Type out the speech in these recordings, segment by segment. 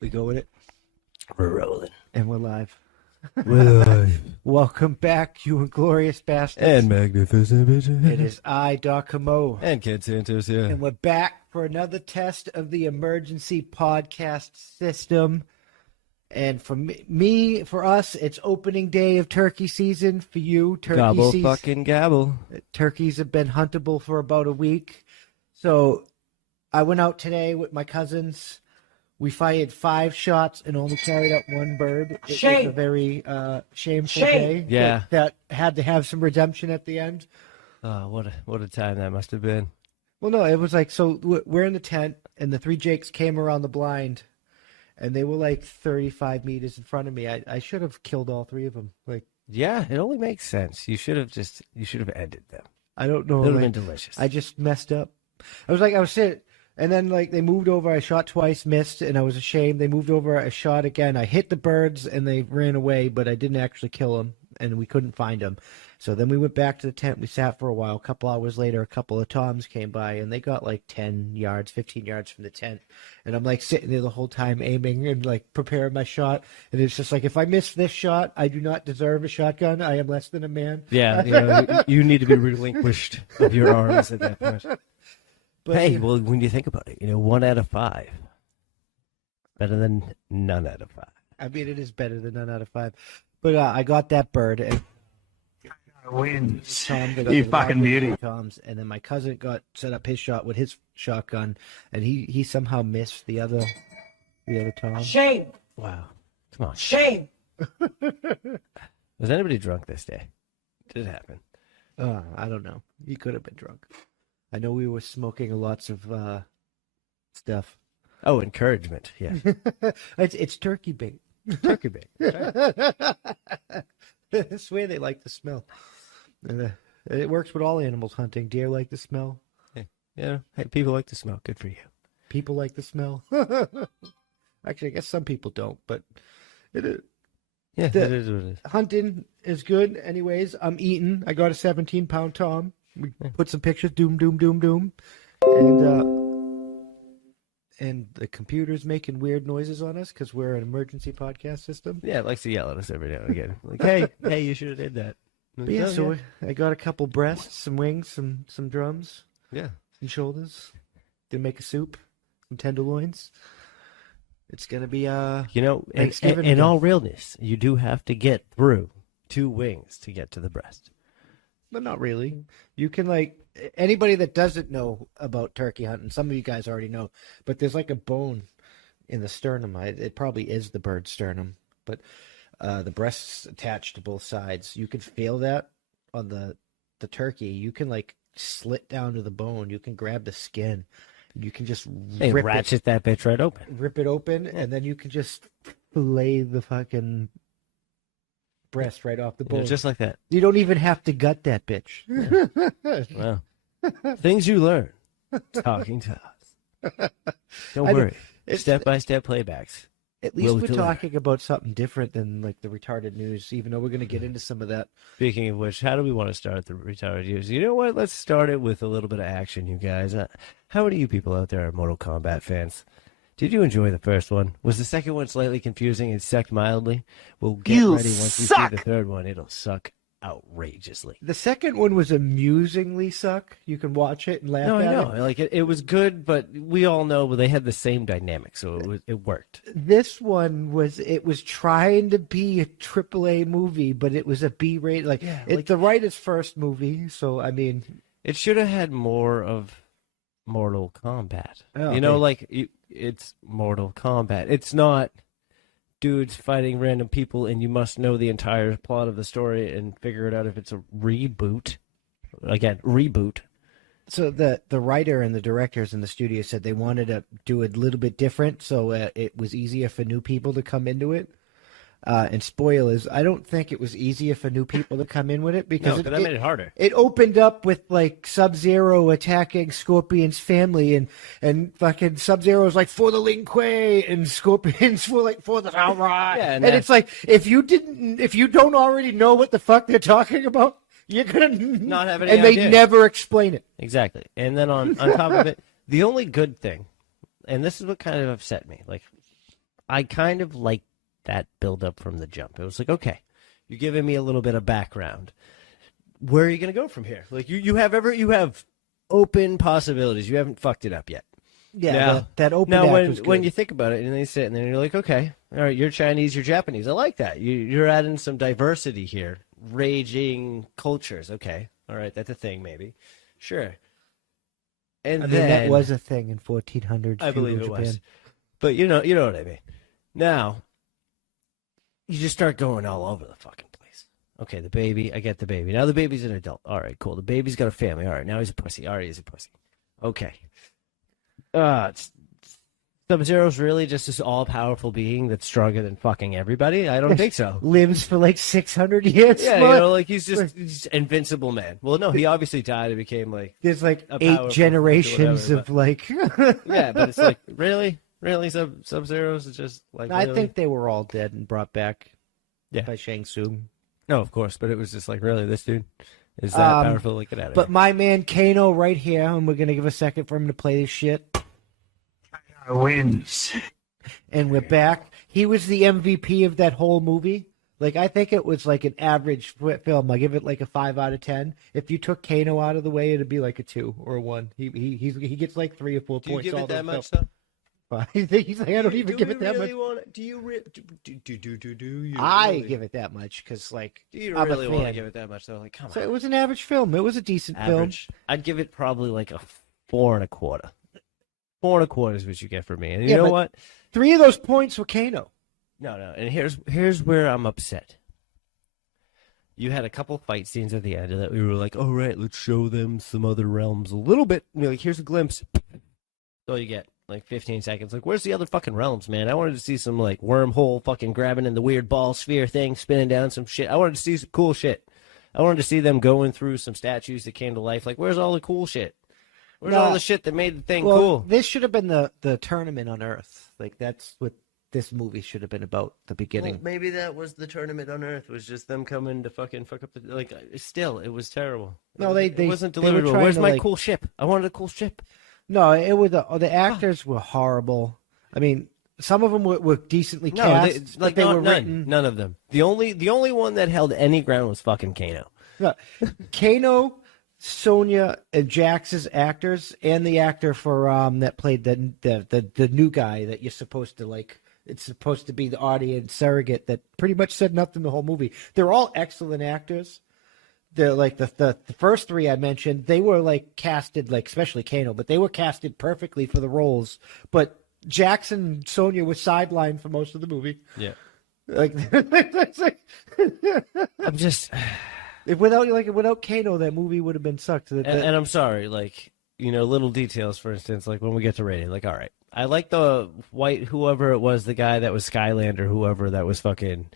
We go with it. We're rolling. And we're live. We're live. Welcome back, you Inglorious Bastards. And magnificent bitches. It is I, Doc Camo. And Kid Santos here. And we're back for another test of the emergency podcast system. And for me, for us, it's opening day of turkey season. For you, turkey Gobble season. fucking gabble. Turkeys have been huntable for about a week. So I went out today with my cousins. We fired 5 shots and only carried out 1 bird. It was a very shameful day. Yeah. That had to have some redemption at the end. Oh, what a time that must have been. Well, no, it was like, so we're in the tent, and the 3 Jakes came around the blind, and they were like 35 meters in front of me. I should have killed all 3 of them. Like, Yeah, it only makes sense. You should have ended them. I don't know. It would have like, been delicious. I just messed up. I was sitting, and then like they moved over. I shot twice, missed, and I was ashamed. They moved over. I shot again. I hit the birds, and they ran away, but I didn't actually kill them, and we couldn't find them. So then we went back to the tent. We sat for a while. A couple hours later, a couple of toms came by, and they got like 10 yards, 15 yards from the tent. And I'm like sitting there the whole time aiming and like preparing my shot. And it's just like, if I miss this shot, I do not deserve a shotgun. I am less than a man. Yeah, you need to be relinquished of your arms at that point. But, hey, well, when you think about it, 1 out of 5. Better than none out of 5. I mean, it is better than none out of 5. But I got that bird. And wins. Tom, You fucking beauty. Toms, and then my cousin got set up his shot with his shotgun, and he somehow missed the other Tom. Shame! Wow. Come on. Shame! Was anybody drunk this day? Did it happen? I don't know. He could have been drunk. I know we were smoking lots of stuff. Oh, encouragement. Yeah. It's turkey bait. Turkey bait. I swear they like the smell. It works with all animals hunting. Deer like the smell. Yeah. Hey, people like to smoke. Good for you. People like the smell. Actually, I guess some people don't, but it is. Yeah, it is what it is. Hunting is good. Anyways, I'm eating. I got a 17-pound Tom. We put some pictures. Doom, doom, doom, doom. And the computer's making weird noises on us because we're an emergency podcast system. Yeah, it likes to yell at us every now and again. Like, hey, you should have did that. But yeah, so I got a couple breasts, some wings, some drums, Yeah. some shoulders. Gonna make a soup, some tenderloins. It's gonna be Thanksgiving in again. all realness, you do have to get through 2 wings to get to the breast. But not really. You can, like, anybody that doesn't know about turkey hunting, some of you guys already know, but there's like a bone in the sternum. It probably is the bird's sternum, but the breast's attached to both sides. You can feel that on the turkey. You can, like, slit down to the bone. You can grab the skin. You can just Ratchet that bitch right open. rip it open, and then you can just fillet the fucking breast right off the bone. Just like that. You don't even have to gut that bitch. Wow. Things you learn talking to us. Don't worry. Step-by-step playbacks. At least Will we're deliver. talking about something different than like the retarded news, even though we're going to get into some of that. Speaking of which, how do we want to start the retarded news? You know what? Let's start it with a little bit of action, you guys. How many of you people out there are Mortal Kombat fans? Did you enjoy the first one? Was the second one slightly confusing and sucked mildly? We'll get ready once we see the third one. It'll suck outrageously. The second one was amusingly suck. You can watch it and laugh No, I at know. it. Like it was good, but we all know they had the same dynamic, so it worked. This one was trying to be a AAA movie, but it was a B-rated. It's the writer's first movie, so I mean, It should have had more of Mortal Kombat. Oh, You know, okay. like it's Mortal Kombat. It's not dudes fighting random people, and you must know the entire plot of the story and figure it out if it's a reboot. Again, reboot. so the writer and the directors in the studio said they wanted to do it a little bit different, so it was easier for new people to come into it. And spoilers, I don't think it was easier for new people to come in with it because No, but that made it harder. It opened up with like Sub-Zero attacking Scorpion's family, and fucking Sub-Zero's like for the Lin Kuei, and Scorpion's for the Samurai. Yeah, and it's like if you don't already know what the fuck they're talking about, you're gonna Not have any and idea. they never explain it. Exactly. And then on top of it, the only good thing, and this is what kind of upset me, like I kind of liked that build up from the jump. It was like, okay, you're giving me a little bit of background. Where are you going to go from here? Like you have open possibilities. You haven't fucked it up yet. Yeah, Now, that open now act was good. when you think about it, and they sit and then you're like, okay, all right, you're Chinese, you're Japanese. I like that. You're adding some diversity here. Raging cultures. Okay, all right, that's a thing, maybe. Sure. And I mean, then that was a thing in 1400s. I believe it Japan. was. But you know what I mean. Now, you just start going all over the fucking place. Okay, the baby, I get the baby. Now the baby's an adult. All right, cool. The baby's got a family. All right, now he's a pussy. All right, he's a pussy. Okay. Sub-Zero's really just this all-powerful being that's stronger than fucking everybody? I don't think so. Lives for like 600 years. Yeah, you know, like he's just invincible man. Well, no, he obviously died and became like There's like a 8 powerful generations whatever, of like. yeah, but it's like really Sub-Zero's is just like. I really? think they were all dead and brought back. Yeah. By Shang Tsung. No, of course, but it was just like really this dude is that powerful. Like get out of But here. my man Kano right here, and we're gonna give a second for him to play this shit. Wins. And we're back. He was the MVP of that whole movie. Like, I think it was like an average film. I give it like a 5 out of 10. If you took Kano out of the way, it'd be like a 2 or a 1. He gets like 3 or 4 Do you points. give all it that the much film. though? He's like, I don't even give it that much. Do you do you I really, give it that much because, like, do you I'm a really want to fan. give it that much though? Like, come So on. it was an average film. It was a decent Average. I'd give it probably like a 4.25. 4.25 is what you get for me. And you know but what? 3 of those points were Kano. No. And here's where I'm upset. You had a couple fight scenes at the end of that. We were like, all right, let's show them some other realms a little bit. And you're like, here's a glimpse. That's all you get. Like 15 seconds. Like, where's the other fucking realms, man? I wanted to see some like wormhole fucking grabbing in the weird ball sphere thing, spinning down some shit. I wanted to see some cool shit. I wanted to see them going through some statues that came to life. Like, where's all the cool shit? Where's all the shit that made the thing cool? This should have been the tournament on Earth. Like, that's what this movie should have been about, the beginning. Well, maybe that was the tournament on Earth. Was just them coming to fucking fuck up the like. Still, it was terrible. No, it wasn't they were deliverable. trying Where's to, my like- cool ship? I wanted a cool ship. No, it was the actors were horrible. I mean, some of them were decently No, cast, but they were none. written. None of them. The only one that held any ground was fucking Kano. No. Kano, Sonya, and Jax's actors, and the actor for that played the new guy that you're supposed to like. It's supposed to be the audience surrogate that pretty much said nothing the whole movie. They're all excellent actors. They're like the first 3 I mentioned, they were like casted, like especially Kano, but they were casted perfectly for the roles. But Jackson and Sonya were sidelined for most of the movie. Yeah. Like, it's like I'm just, without Kano, that movie would have been sucked. and I'm sorry, like, you know, little details, for instance, like when we get to rating, like, all right, I like the white, whoever it was, the guy that was Skylander, whoever that was fucking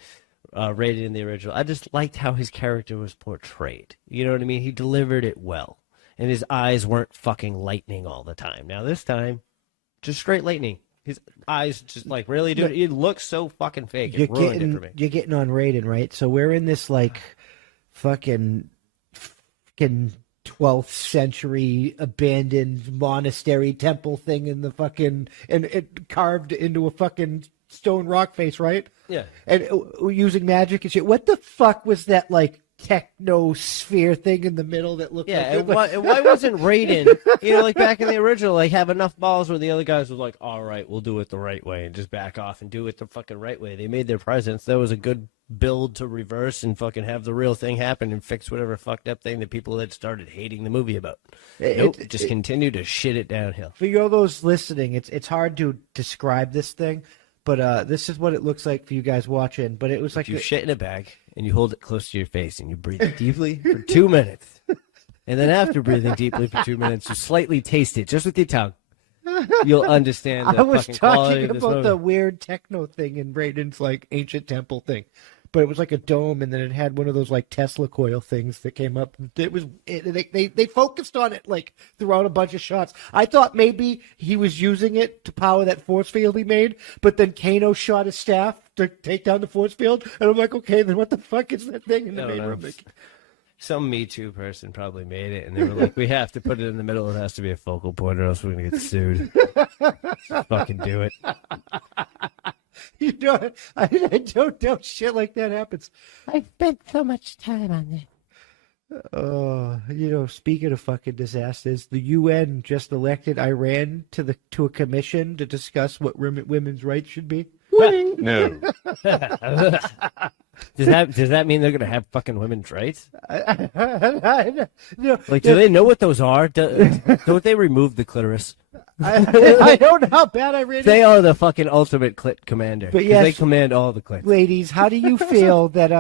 rated in the original. I just liked how his character was portrayed. You know what I mean? He delivered it well. And his eyes weren't fucking lightning all the time. Now this time, just straight lightning. His eyes just like really do it looks so fucking fake. It ruined it for me. You're getting on Raiden, right? So we're in this like fucking 12th century abandoned monastery temple thing in the fucking and it carved into a fucking stone rock face, right? Yeah. And using magic and shit. What the fuck was that like techno sphere thing in the middle that looked Yeah, like and why wasn't Raiden, you know, like back in the original, like have enough balls where the other guys was like, all right, we'll do it the right way and just back off and do it the fucking right way. They made their presence. That was a good build to reverse and fucking have the real thing happen and fix whatever fucked up thing that people had started hating the movie about. Nope, just continue to shit it downhill. For you all those listening, it's hard to describe this thing, but this is what it looks like for you guys watching. But it was like You shit in a bag and you hold it close to your face and you breathe deeply for 2 minutes. And then after breathing deeply for 2 minutes, you slightly taste it just with your tongue. You'll understand the I was fucking quality talking of this about movie. the weird techno thing in Raiden's like ancient temple thing, but it was like a dome, and then it had one of those like Tesla coil things that came up. They focused on it like throughout a bunch of shots. I thought maybe he was using it to power that force field he made, but then Kano shot his staff to take down the force field, and I'm like, okay, then what the fuck is that thing in the I main don't know. room? Some Me Too person probably made it, and they were like, we have to put it in the middle. It has to be a focal point, or else we're going to get sued. Just fucking do it. You know, I don't know shit like that happens. I spent so much time on that. Speaking of fucking disasters, the UN just elected Iran to a commission to discuss what women's rights should be. No. Does that mean they're gonna have fucking women's rights? No, Like, do they know what those are? Don't they remove the clitoris? I don't know how bad Iran is. They are the fucking ultimate clit commander. But 'cause yes. they command all the clits. Ladies, how do you feel that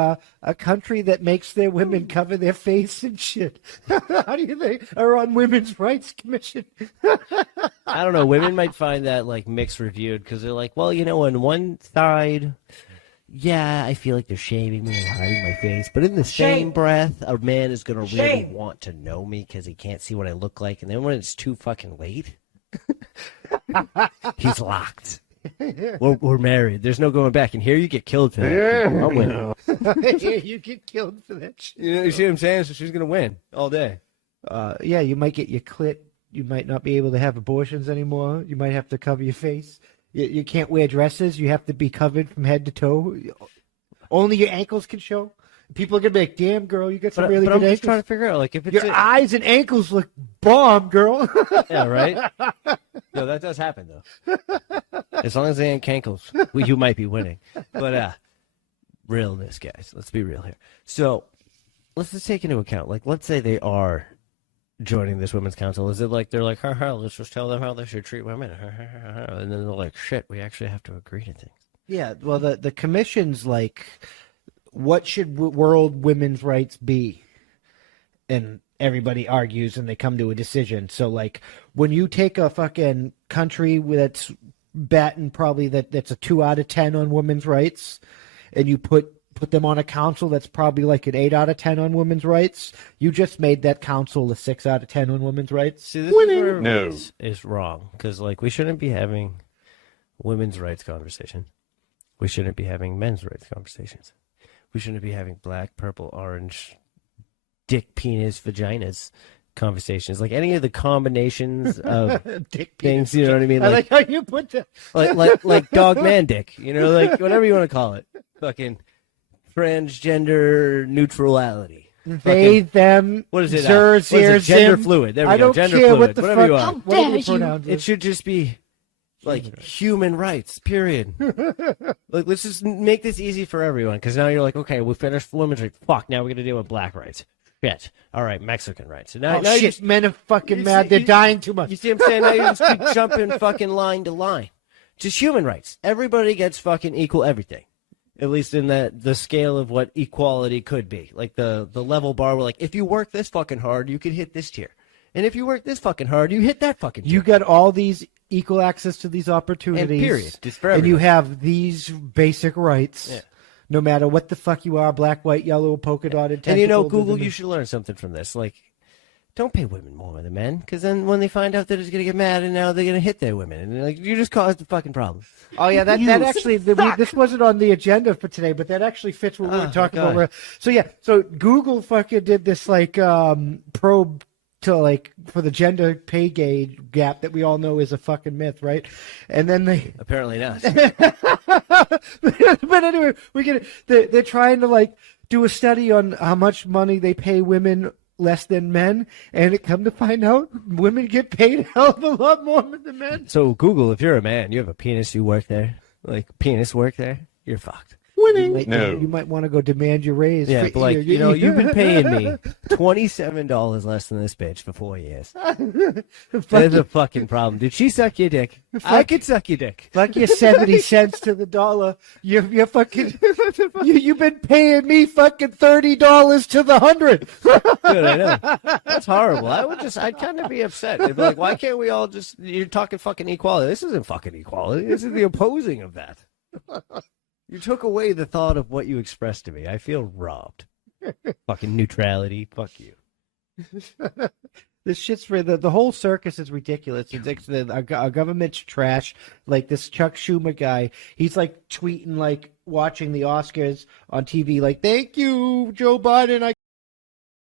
a country that makes their women cover their face and shit, how do you think are on Women's Rights Commission? I don't know. Women might find that like mixed reviewed because they're like, well, on one side, yeah, I feel like they're shaming me and hiding my face, but in the same breath, a man is gonna really want to know me because he can't see what I look like, and then when it's too fucking late, he's locked. We're married. There's no going back, and here you get killed for that. I'm winning. You get killed for that shit. You see what I'm saying? So she's gonna win all day. Yeah, you might get your clit. You might not be able to have abortions anymore. You might have to cover your face. You can't wear dresses. You have to be covered from head to toe. Only your ankles can show. People are gonna be like, "Damn, girl, you got some really but good I'm just ankles." trying to figure out, like, if it's Your eyes and ankles look bomb, girl. yeah, right. No, that does happen though. As long as they ain't cankles, you might be winning. But realness, guys. Let's be real here. So let's just take into account, like, let's say they are joining this women's council. Is it like they're like, let's just tell them how they should treat women, and then they're like, shit, we actually have to agree to things. Yeah, well, the commission's like, what should world women's rights be? And everybody argues and they come to a decision. So, like, when you take a fucking country that's batting probably that's a 2 out of 10 on women's rights, and you put them on a council that's probably like an 8 out of 10 on women's rights, you just made that council a 6 out of 10 on women's rights. See, this is where is wrong, because, like, we shouldn't be having women's rights conversations. We shouldn't be having men's rights conversations. We shouldn't be having black, purple, orange, dick, penis, vaginas conversations. Like any of the combinations of Dick, things, penis, you know what I mean? I like how you put that. like dog, man, dick. Like whatever you want to call it. Fucking transgender neutrality. They, them, what is it? Gender fluid. There we I go. don't Gender care fluid. what the whatever fuck. you are. How dare you? It should just be like human rights, period. Like, let's just make this easy for everyone, because now you're like, okay, we finished women's rights. Fuck, now we're gonna deal with black rights. Shit. All right, Mexican rights. So now Shit, you just, men are fucking mad. They're dying too much. you see what I'm saying? Now you just keep jumping fucking line to line. Just human rights. Everybody gets fucking equal everything. At least in the scale of what equality could be. Like the level bar where, like, if you work this fucking hard, you could hit this tier. And if you work this fucking hard, you hit that fucking tier. You got all these equal access to these opportunities. And period. Just for and you everyone. have these basic rights. Yeah. No matter what the fuck you are, black, white, yellow, polka dotted. And tentacled, Google, you should learn something from this. Like, don't pay women more than men, because then when they find out, they're just gonna get mad, and now they're gonna hit their women, and like, you just caused the fucking problem. Oh yeah, that actually this wasn't on the agenda for today, but that actually fits what we were talking about. So Google fucking did this like probe to like for the gender pay gap that we all know is a fucking myth, right? And then they Apparently not. but anyway, they're trying to like do a study on how much money they pay women less than men, and it come to find out women get paid a hell of a lot more than men. So Google, if you're a man, you have a penis, you work there, like penis work there, you're fucked. You might want to go demand your raise. Yeah, but like, you've been paying me $27 less than this bitch for 4 years. That's a fucking problem. Did she suck your dick? I could suck your dick. Fuck your 70 cents to the dollar. You're fucking. You've been paying me fucking $30 to the 100. Dude, I know. That's horrible. I'd kind of be upset. They'd be like, why can't we all just, you're talking fucking equality. This isn't fucking equality. This is the opposing of that. You took away the thought of what you expressed to me. I feel robbed. Fucking neutrality. Fuck you. This shit's for the whole circus is ridiculous. It's our government's trash. Like this Chuck Schumer guy, he's like tweeting like watching the Oscars on TV, like, "Thank you, Joe Biden. I